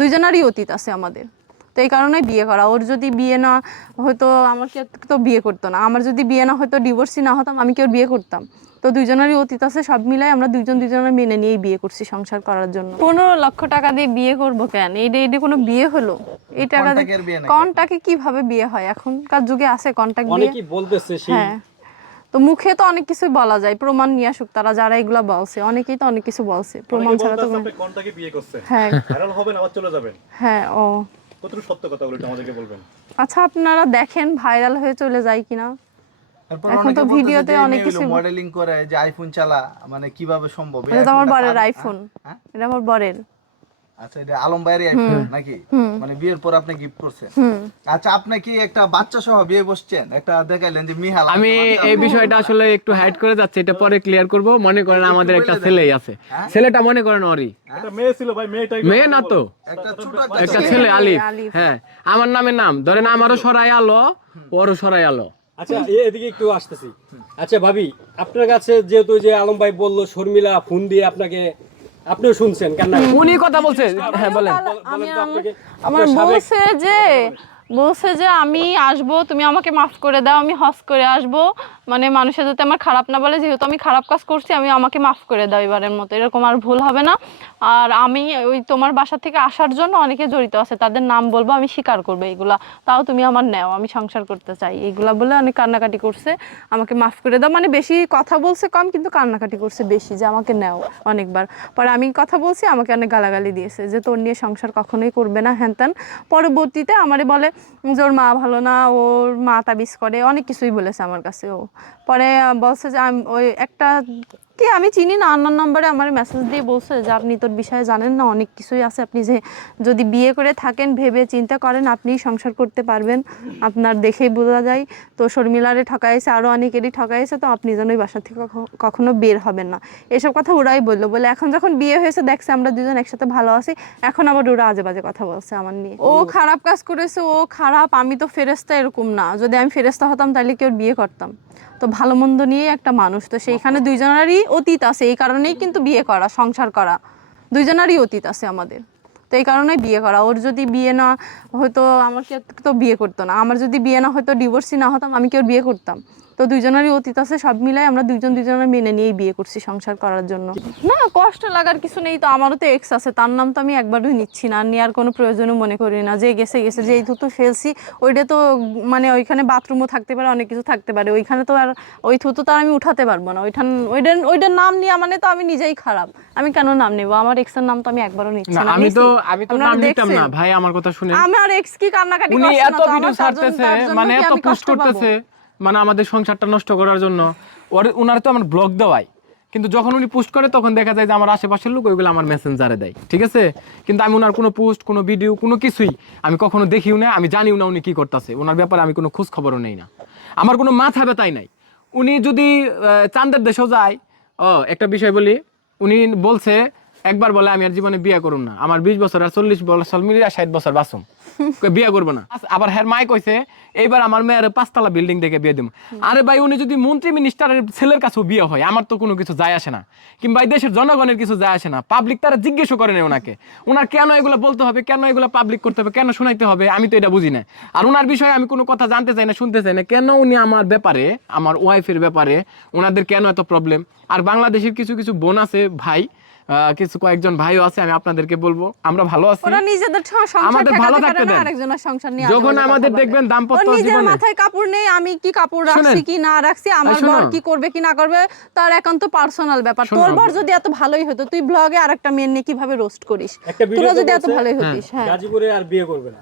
দুইজনারই অতীত আছে আমাদের। তো এই কারণে বিয়ে করা। ওর যদি বিয়ে না হয়তো আমাকে তো বিয়ে করতো না। আমার যদি বিয়ে না হয়তো ডিভোর্সই না হতাম আমি কি ওর বিয়ে করতাম? তো দুইজনেরই অতীত আছে সব মিলাই আমরা দুইজন দুইজনের মেনে নিয়েই বিয়ে করছি সংসার করার জন্য। পনেরো লক্ষ টাকা দিয়ে বিয়ে করব কেন? এইটা এইটা কোনো বিয়ে হলো? এই টাকা দিয়ে কন্টাকে কীভাবে বিয়ে হয়? এখনকার যুগে আছে কন্টাক্ট বিয়ে বলতেছে হ্যাঁ। তো মুখে তো অনেক কিছুই বলা যায় প্রমাণ নিয়ে আসুক তারা যারা এগুলা বলছে অনেকেই তো অনেক কিছু বলছে প্রমাণ ছাড়া তো কোনটাকে বিয়ে করছেন হ্যাঁ। ভাইরাল হবেন আবার চলে যাবেন? হ্যাঁ ও। কতটুকু সত্য কথা বলে আমাদেরকে বলবেন? আচ্ছা আপনারা দেখেন ভাইরাল হয়ে চলে যায় কিনা। এখন তো ভিডিওতে অনেক কিছু- মডেলিং করে যে আইফোন চালা মানে কীভাবে সম্ভব? এটা তো আমার বরের আইফোন হ্যাঁ? এটা আমার বরের। আচ্ছা এটা আলম ভাইয়ের নাকি? মানে বিয়ের পর আপনি গিফট করছেন। আচ্ছা আপনি কি একটা বাচ্চা সহ বিয়ে বসছেন? একটা দেখাইলেন যে মিহাল আমি এই বিষয়টা আসলে একটু হাইড করে যাচ্ছি এটা পরে ক্লিয়ার করব। মনে করেন আমাদের একটা ছেলেই আছে। ছেলেটা মনে করেন ওরই। এটা মেয়ে ছিল ভাই মেয়েটাই মেয়ে না তো? একটা ছেলে। আলিফ। হ্যাঁ। আমার নামে নাম ধরেন আমারও সরাই আলো ওরও সরাই আলো। আচ্ছা এদিকে একটু আসতেছি। আচ্ছা ভাবি আপনার কাছে যেহেতু যে আলম ভাই বলল শর্মিলা ফোন দিয়ে আপনাকে আপনিও শুনছেন কেন উনি কথা বলছেন হ্যাঁ বলেন আমার বলছে যে বলছে যে আমি আসব, তুমি আমাকে মাফ করে দাও, আমি হজ করে আসব। মানে মানুষের যাতে আমার খারাপ না বলে, যেহেতু আমি খারাপ কাজ করছি, আমি আমাকে মাফ করে দাও এবারের মতো। এরকম আর ভুল হবে না। আর আমি ওই তোমার বাসা থেকে আসার জন্য অনেকে জড়িত আছে, তাদের নাম বলব, আমি স্বীকার করব এগুলা। তাও তুমি আমার নেও, আমি সংসার করতে চাই। এগুলা বলে অনেক কান্নাকাটি করছে, আমাকে মাফ করে দাও। মানে বেশি কথা বলছে কম, কিন্তু কান্নাকাটি করছে বেশি, যে আমাকে নেও অনেকবার। পরে আমি কথা বলছি, আমাকে অনেক গালাগালি দিয়েছে, যে তোর নিয়ে সংসার কখনোই করবে না, হ্যান ত্যান। পরবর্তীতে আমারে বলে যে ওর মা ভালো না, ওর মা তাবিজ করে। অনেক কিছুই বলেছে আমার কাছে ও পরে বলছে যে, আমি, ওই একটা কি আমি চিনি না আন্নার নম্বরে আমার মেসেজ দিয়ে বলছে যে আপনি তোর বিষয়ে জানেন না অনেক কিছুই আছে। আপনি যে যদি বিয়ে করে থাকেন ভেবে চিন্তা করেন আপনি সংসার করতে পারবেন। আপনার দেখেই বোঝা যায়। তো শর্মিলারে ঠকাইছে আরও অনেকেরই ঠকাইছে তো আপনি যেন ওই বাসা থেকে কখ- কখনো বের হবেন না। এসব কথা ওরাই বলল। বলে এখন যখন বিয়ে হয়েছে দেখছে আমরা দুজন একসাথে ভালো আছি। এখন আবার ওরা আজে বাজে কথা বলছে আমার নিয়ে। ও খারাপ কাজ করেছে ও খারাপ। আমি তো ফেরেস্তা এরকম না। যদি আমি ফেরেস্তা হতাম তাহলে কি ওর বিয়ে করতাম? তো ভালো মন্দ নিয়ে একটা মানুষ। তো সেইখানে দুইজনেরই অতীত আছে, এই কারণেই কিন্তু বিয়ে করা, সংসার করা। দুইজনারই অতীত আছে আমাদের। তো এই কারণে বিয়ে করা। ওর যদি বিয়ে না হয়তো আমাকে তো বিয়ে করতো না? আমার যদি বিয়ে না হয়তো ডিভোর্সই না হতাম, আমি কি ওর বিয়ে করতাম? তো দুইজনেরই অতীত আছে সব মিলাই আমরা দুইজন দুইজনের মেনে নিয়েই বিয়ে করছি সংসার করার জন্য। না কষ্ট লাগার কিছু নেই তো আমারও তো এক্স আছে তার নাম তো আমি একবারই নিচ্ছি না নেওয়ার কোনো প্রয়োজনও মনে করি না। যে গেছে গেছে যে এই থুতু ফেলছি ওইটা তো মানে ওইখানে বাথরুমও থাকতে পারে অনেক কিছু থাকতে পারে ওইখানে তো আর ওই থুতু তো আর আমি উঠাতে পারব না ওইখান ওইটার ওইটার নাম নেওয়া মানে তো আমি নিজেই খারাপ। আমি কেন নাম নেব? আমার এক্সের নাম তো আমি একবারও নিচ্ছি না আমি তো। আমি তো নাম দিতাম না ভাই আমার কথা শুনে আমার এক্স কি কান্নাকাটি করছে না এত তো, ভিডিও আমার মানে এত পোস্ট? করতেছে। মানে আমাদের সংসারটা নষ্ট করার জন্য। ওর, উনার তো আমার ব্লগ দেওয়াই। কিন্তু যখন উনি পোস্ট করে, তখন দেখা যায় যে আমার আশেপাশের লোক ওইগুলো আমার মেসেঞ্জারে দেয়। ঠিক আছে? কিন্তু আমি ওনার কোনো পোস্ট কোনো ভিডিও কোনো কিছুই আমি কখনো দেখিও না, আমি জানিও না উনি কি করতেছে। ওনার ব্যাপারে আমি কোনো খোঁজ খবরও নেই না। আমার কোনো মাথা ব্যথাই নাই। উনি যদি চাঁদের দেশেও যায়, ও, একটা বিষয় বলি, উনি বলছে একবার বলে আমি আর জীবনে বিয়ে করুম না। আমার বিশ বছর আর চল্লিশ বছর মিলিয়ে আর ষাট বছর বাঁচুম। বিয়ে করব না। আবার হ্যার মাই কইছে, এইবার আমার মেয়ের পাঁচতলা বিল্ডিং দেখে বিয়ে দিব আরে ভাই, উনি যদি মন্ত্রী মিনিস্টারের ছেলের কাছেও বিয়ে হয়, আমার তো কোনো কিছু যায় আসে না। কিংবা দেশের জনগণের কিছু যায় আসে না। পাবলিক তারা জিজ্ঞেসও করে না ওনাকে ওনার কেন এগুলো বলতে হবে, কেন এগুলো পাবলিক করতে হবে, কেন শোনাইতে হবে, আমি তো এটা বুঝি না। আর ওনার বিষয়ে আমি কোনো কথা জানতে চাই না, শুনতে চাই না। কেন উনি আমার ব্যাপারে, আমার ওয়াইফের ব্যাপারে ওনাদের কেন এত প্রবলেম আর বাংলাদেশের কিছু কিছু বোন আছে ভাই কিছু কয়েকজন ভাই আছে আমি আপনাদেরকে বলব। আমরা ভালো আছি। ওরা নিজেদের সংসার আমাদের ভালো থাকতে দেন। আরেকজনের সংসার নিয়ে যখন আমাদের দেখবেন দাম্পত্য জীবনে। নিজের মাথায় কাপড় নেই আমি কি কাপড় রাখছি কি না রাখছি আমার ঘর বর কি করবে কি না করবে তার একান্ত পার্সোনাল ব্যাপার। তোর বর যদি এত ভালোই হতো তুই ব্লগে আরেকটা মেয়ে নিয়ে কীভাবে রোস্ট করিস? তুই তোরা যদি এত ভালোই হতিস হ্যাঁ। গাজীপুরে আর বিয়ে করবে না।